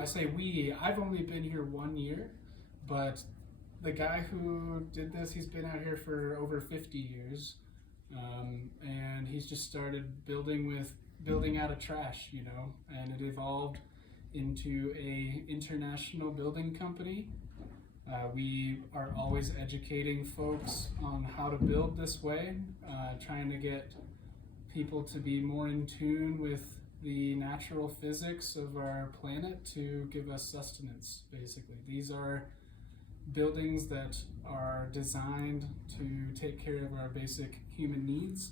I say we, I've only been here 1 year, but the guy who did this, he's been out here for over 50 years. And he's just started building out of trash, and it evolved into a international building company. We are always educating folks on how to build this way, trying to get people to be more in tune with the natural physics of our planet to give us sustenance, basically. These are buildings that are designed to take care of our basic human needs,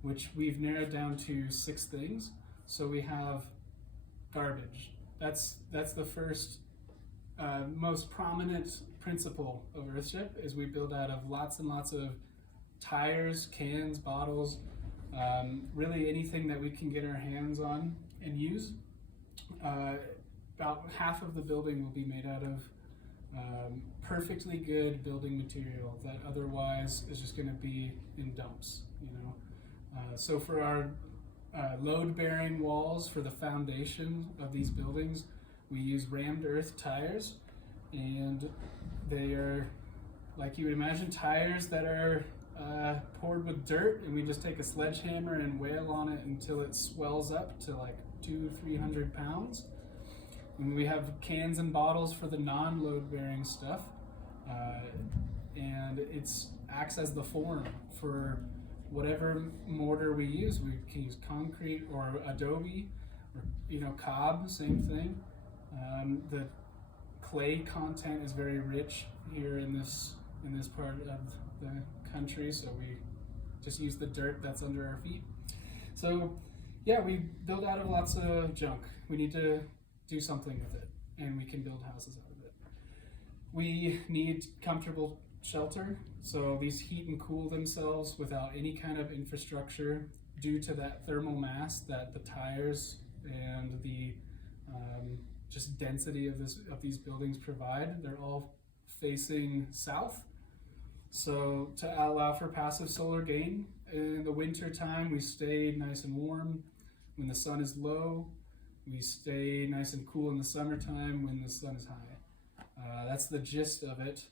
which we've narrowed down to 6 things. So we have garbage. That's the first most prominent principle of Earthship, is we build out of lots and lots of tires, cans, bottles, really anything that we can get our hands on and use. About half of the building will be made out of perfectly good building material that otherwise is just going to be in dumps, So for our load-bearing walls for the foundation of these buildings, we use rammed earth tires, and they are, like you would imagine, tires that are poured with dirt, and we just take a sledgehammer and wail on it until it swells up to like 200-300 pounds. And we have cans and bottles for the non-load bearing stuff, and it acts as the form for whatever mortar we use. We can use concrete or adobe, or cob, same thing. The clay content is very rich here in this part of the country, so we just use the dirt that's under our feet. So yeah, we build out of lots of junk. We need to do something with it, and we can build houses out of it. We need comfortable shelter, so these heat and cool themselves without any kind of infrastructure due to that thermal mass that the tires and the just density of these buildings provide. They're all facing south, so to allow for passive solar gain. In the winter time, we stay nice and warm. When the sun is low, we stay nice and cool in the summertime when the sun is high. That's the gist of it.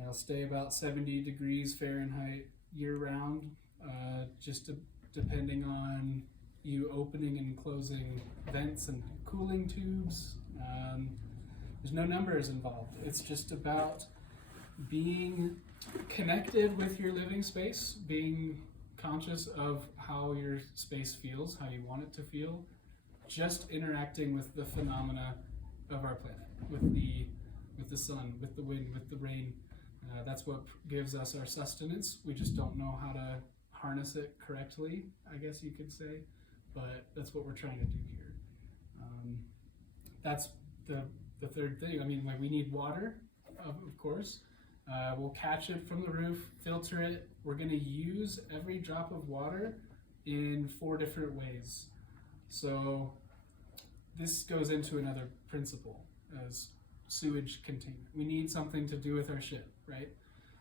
It'll stay about 70 degrees Fahrenheit year-round, depending on you opening and closing vents and cooling tubes. There's no numbers involved. It's just about being connected with your living space, being conscious of how your space feels, how you want it to feel, just interacting with the phenomena of our planet, with the sun, with the wind, with the rain. That's what gives us our sustenance. We just don't know how to harness it correctly, I guess you could say, but that's what we're trying to do here. That's the third thing. I mean, we need water, of course. We'll catch it from the roof, filter it. We're going to use every drop of water in 4 different ways. So this goes into another principle as sewage containment. We need something to do with our shit, right?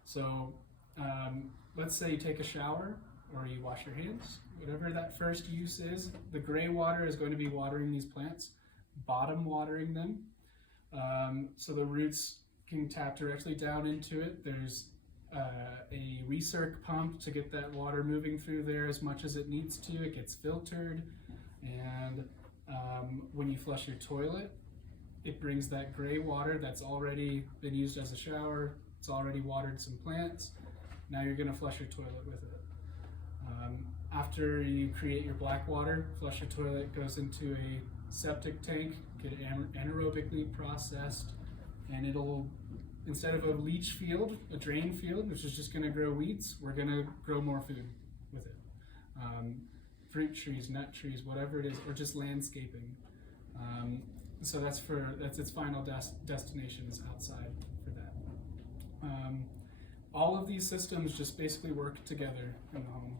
So let's say you take a shower or you wash your hands, whatever that first use is. The gray water is going to be watering these plants, bottom watering them, so the roots can tap directly down into it. There's a recirc pump to get that water moving through there as much as it needs to. It gets filtered, and when you flush your toilet, it brings that gray water that's already been used as a shower. It's already watered some plants. Now you're going to flush your toilet with it. After you create your black water, flush your toilet, goes into a septic tank, get anaerobically processed, and it'll, instead of a leach field, a drain field, which is just going to grow weeds, we're going to grow more food with it. Fruit trees, nut trees, whatever it is, or just landscaping. So that's its final destination is outside for that. All of these systems just basically work together in the home.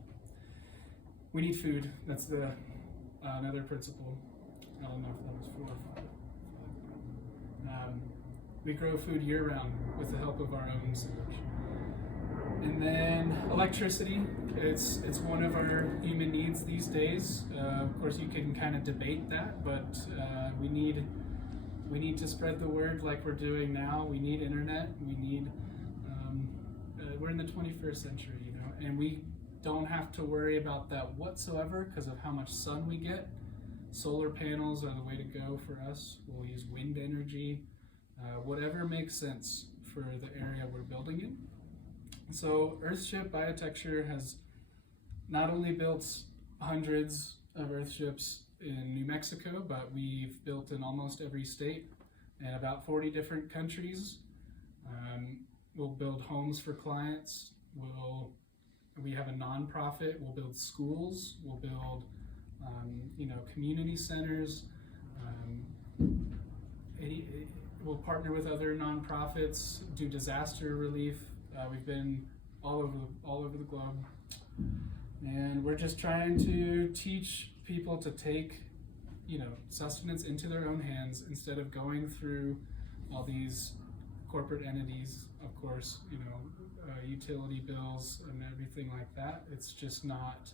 We need food. That's another principle. I don't know if that was 4 or 5. We grow food year-round with the help of our own sewage. And then electricity. It's one of our human needs these days. Of course, you can kind of debate that, but we need we need to spread the word like we're doing now. We need internet. We need. We're in the 21st century, you know, and we don't have to worry about that whatsoever because of how much sun we get. Solar panels are the way to go for us. We'll use wind energy, whatever makes sense for the area we're building in. So Earthship Biotecture has not only built hundreds of Earthships in New Mexico, but we've built in almost every state and about 40 different countries. We'll build homes for clients. We have a nonprofit. We'll build schools. We'll build community centers. We'll partner with other nonprofits, do disaster relief. We've been all over the globe, and we're just trying to teach people to take, sustenance into their own hands instead of going through all these corporate entities. Of course, utility bills and everything like that. It's just not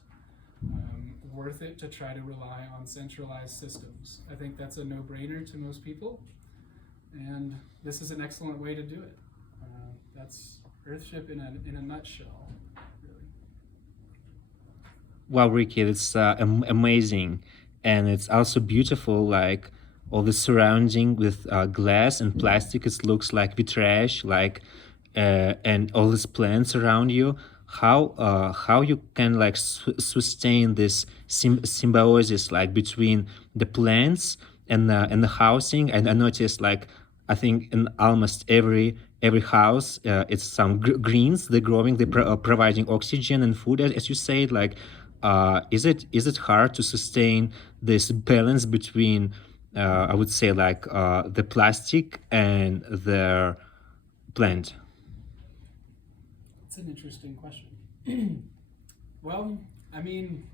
worth it to try to rely on centralized systems. I think that's a no-brainer to most people, and this is an excellent way to do it. That's Earthship in a nutshell, really. Wow, Ricky, it's amazing, and it's also beautiful. Like all the surrounding with glass and plastic, it looks like vitrage, like and all these plants around you. How you can like sustain this symbiosis like between the plants and the housing? And I noticed like I think in almost every house it's some greens they're growing, they're providing oxygen and food as you said. Like is it hard to sustain this balance between I would say like the plastic and the plant? It's an interesting question. Well, I mean,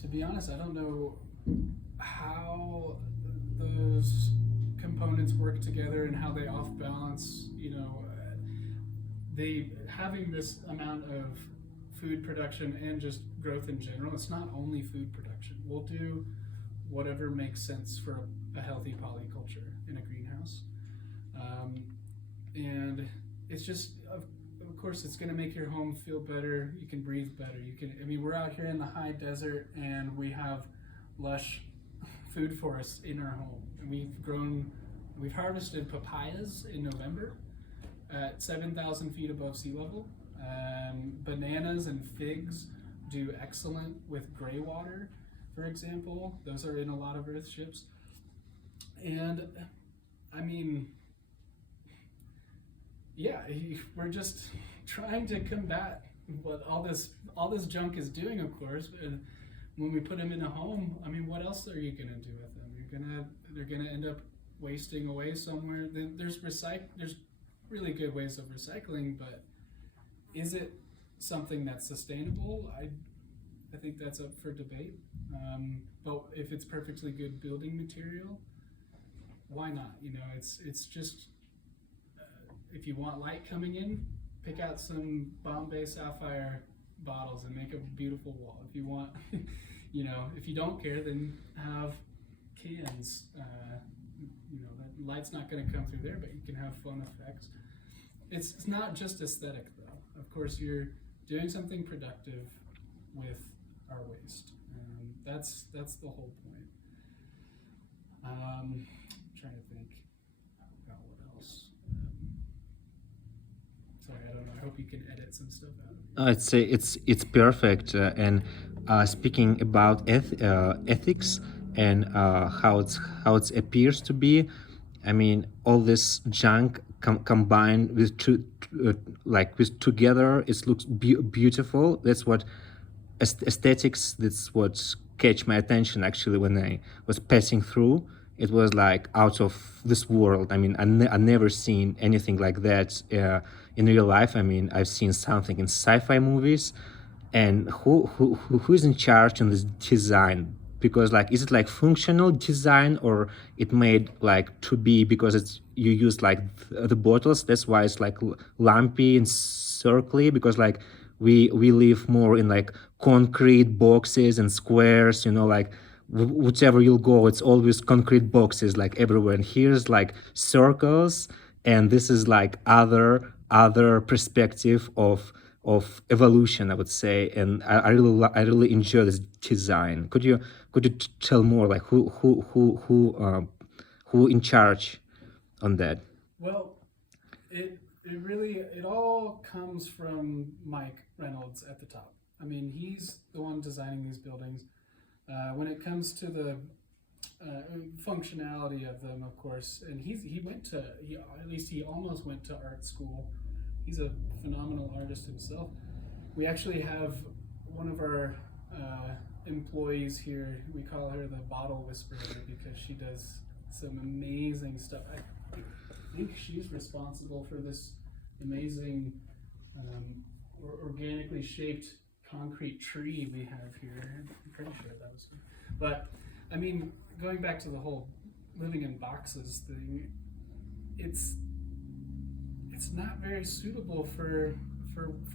to be honest, I don't know how those components work together and how they off balance. They having this amount of food production and just growth in general. It's not only food production. We'll do whatever makes sense for a healthy polyculture in a greenhouse, and it's just of course it's going to make your home feel better. You can breathe better. We're out here in the high desert and we have lush food forests in our home, and we've harvested papayas in November at 7,000 feet above sea level. Bananas and figs do excellent with gray water, for example. Those are in a lot of Earthships. And I mean, yeah, we're just trying to combat what all this junk is doing, of course. And when we put them in a home, I mean, what else are you gonna do with them? They're gonna end up wasting away somewhere. There's really good ways of recycling, but is it something that's sustainable? I think that's up for debate. But if it's perfectly good building material, why not? It's just if you want light coming in, pick out some Bombay Sapphire bottles and make a beautiful wall. If you want, if you don't care, then have cans. That light's not going to come through there, but you can have fun effects. It's not just aesthetic, though. Of course, you're doing something productive with our waste. That's the whole point. I'm trying to think about what else. Sorry, I don't know. I hope you can edit some stuff out. I'd say it's perfect. And speaking about ethics and how it appears to be, I mean, all this junk combined with with together, it looks beautiful. That's what aesthetics. That's what catch my attention actually when I was passing through. It was like out of this world. I mean, I never seen anything like that in real life. I mean, I've seen something in sci-fi movies, and who's in charge in this design? Because like, is it like functional design, or it made like to be because it's you use like the bottles? That's why it's like lumpy and circly. Because like we live more in like concrete boxes and squares. Like whichever you'll go, it's always concrete boxes like everywhere. And here's like circles, and this is like other perspective of evolution, I would say. And I really enjoy this design. Could you tell more like who in charge on that? Well, it really it all comes from Mike Reynolds at the top. I mean, he's the one designing these buildings. When it comes to the functionality of them, of course, and at least he almost went to art school. He's a phenomenal artist himself. We actually have one of our employees here. We call her the bottle whisperer because she does some amazing stuff. I think she's responsible for this amazing organically shaped concrete tree we have here. I'm pretty sure that was her. But I mean, going back to the whole living in boxes thing, it's not very suitable for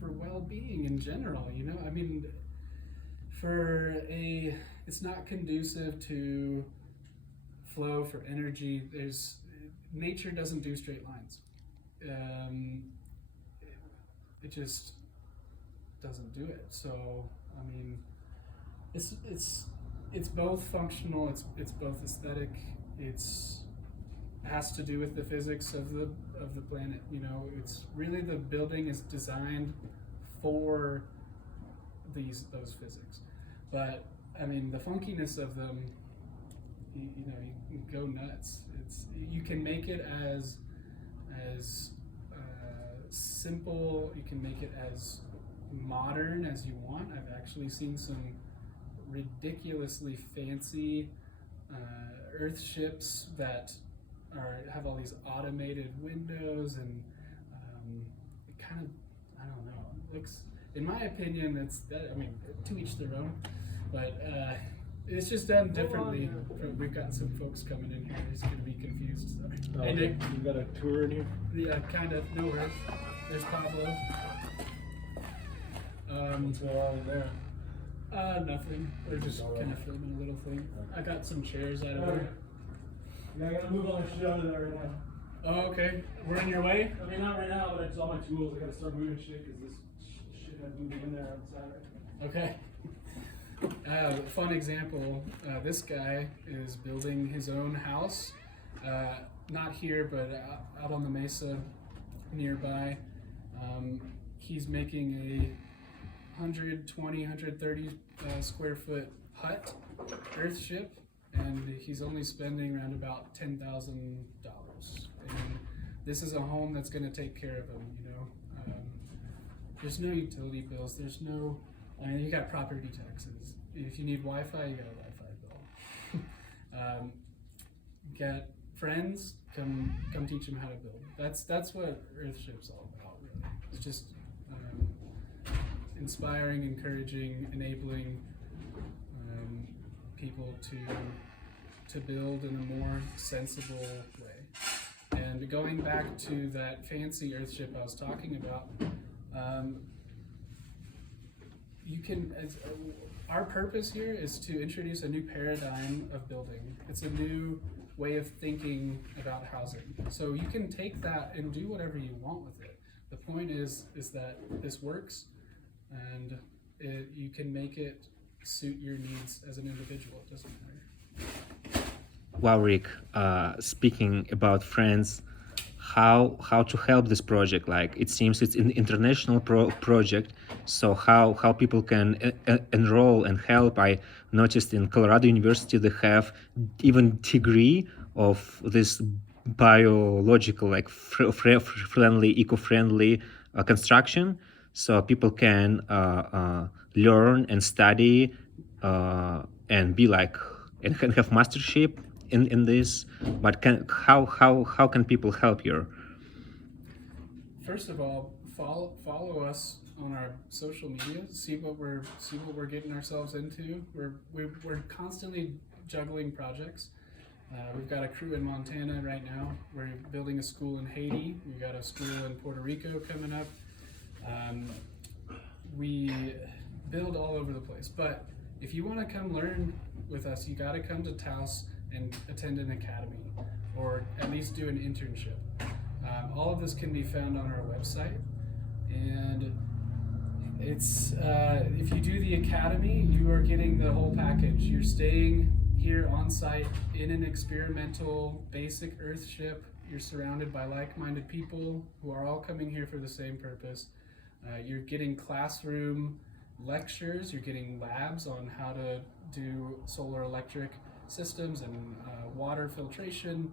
well-being in general, you know? I mean, it's not conducive to flow, for energy. Nature doesn't do straight lines. It just doesn't do it. So I mean, it's both functional. It's both aesthetic. It has to do with the physics of the planet. You know, it's really the building is designed for those physics. But I mean, the funkiness of them, you know, you can go nuts. You can make it as simple. You can make it as modern as you want. I've actually seen some ridiculously fancy Earthships that have all these automated windows, and it kind of, I don't know, looks, in my opinion, I mean, to each their own, but it's just done differently. We've got some folks coming in here. He's going to be confused. Sorry. Oh, Hey, Nick. you got a tour in here? Yeah, kind of. No worries. There's Pablo. What's going on in there? Nothing. We're just kind of filming a little thing. I got some chairs out of there. Yeah, I gotta move all my shit out of there right now. Oh, okay. We're in your way? I mean, not right now, but it's all my tools. I gotta start moving shit because this shit had moved in there outside right now. Okay. Fun example, this guy is building his own house, not here, but out on the mesa nearby. He's making a 120, 130 square foot hut, Earthship, and he's only spending around about $10,000. And this is a home that's going to take care of him, you know. There's no utility bills, I mean, you got property taxes. If you need Wi-Fi, you got a Wi-Fi bill. Got friends, come teach them how to build. That's what Earthship's all about, really. It's just inspiring, encouraging, enabling people to build in a more sensible way. And going back to that fancy Earthship I was talking about, our purpose here is to introduce a new paradigm of building. It's a new way of thinking about housing. So you can take that and do whatever you want with it. The point is that this works, and you can make it suit your needs as an individual. It doesn't matter. Wow, Rick, speaking about friends, how to help this project? Like, it seems it's an international project, so how people can enroll and help? I noticed in Colorado University they have even degree of this biological, like friendly, eco-friendly construction, so people can learn and study and be like, and can have mastership in this. But how can people help you? First of all, follow us on our social media. See what we're getting ourselves into. We're constantly juggling projects. We've got a crew in Montana right now. We're building a school in Haiti. We've got a school in Puerto Rico coming up. We build all over the place, but if you want to come learn with us, you got to come to Taos and attend an academy, or at least do an internship. All of this can be found on our website, and it's if you do the academy, you are getting the whole package. You're staying here on site in an experimental basic Earthship. You're surrounded by like-minded people who are all coming here for the same purpose. You're getting classroom lectures, you're getting labs on how to do solar electric systems and water filtration,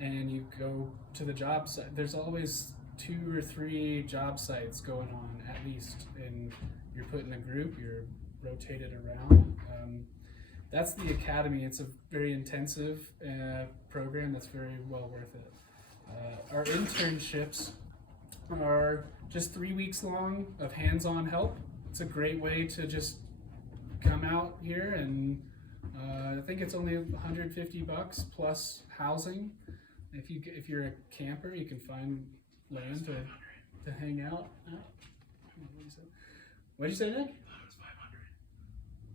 and you go to the job site. There's always 2 or 3 job sites going on at least, and you're put in a group, you're rotated around. That's the academy. It's a very intensive program that's very well worth it. Our internships are just 3 weeks long of hands-on help. It's a great way to just come out here, and I think it's only $150 plus housing. If you're a camper, you can find land to hang out. What'd you say, Nick?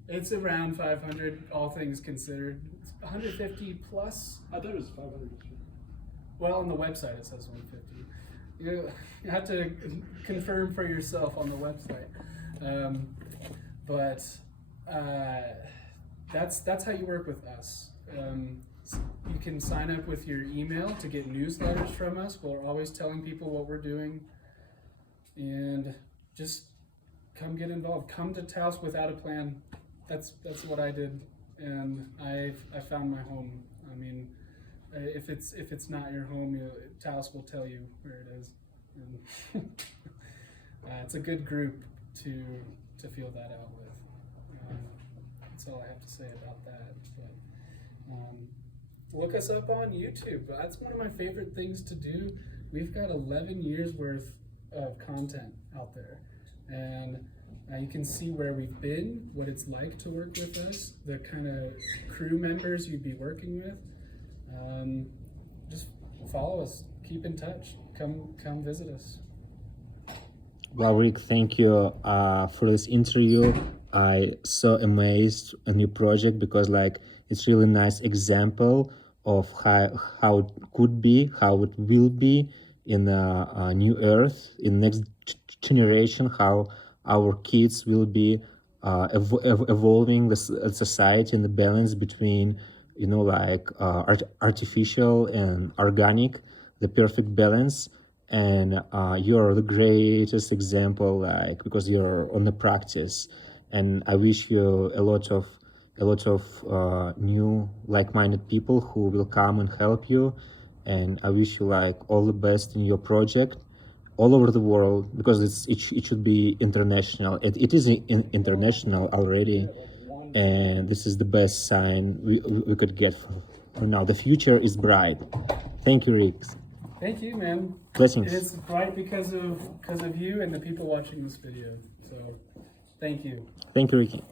It's around 500, all things considered. It's 150 plus. I thought it was 500. Well, on the website it says 150. You have to confirm for yourself on the website. But that's how you work with us. You can sign up with your email to get newsletters from us. We're always telling people what we're doing, and just come get involved. Come to Taos without a plan. That's what I did, and I found my home. I mean, if it's not your home, Taos will tell you where it is. And it's a good group to feel that out with. That's all I have to say about that. But look us up on YouTube. That's one of my favorite things to do. We've got 11 years worth of content out there, and you can see where we've been, what it's like to work with us, the kind of crew members you'd be working with. Just follow us, keep in touch, come visit us. Well, Rick, thank you for this interview. I so amazed in your project because it's really nice example of how it could be, how it will be in a new Earth, in next generation, how our kids will be evolving the society and the balance between artificial and organic, the perfect balance. And you're the greatest example, because you're on the practice. And I wish you a lot of new like-minded people who will come and help you. And I wish you all the best in your project all over the world, because it should be international. It is international already, and this is the best sign we could get for now. The future is bright. Thank you, Rick. Thank you, man. Blessings. It's bright because of you and the people watching this video. So, thank you. Thank you, Ricky.